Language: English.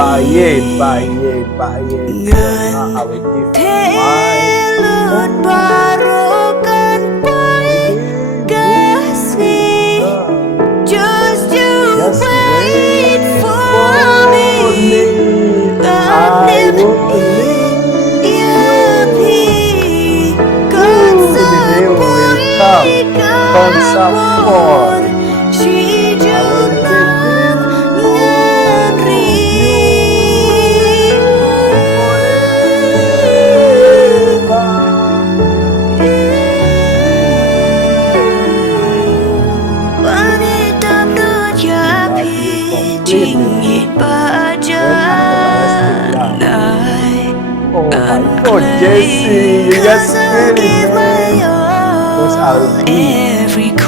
I will give you Just wait for me. I will leave you. Khasi Por. Oh my God, Jessie, you just feel it, man. Because I'll be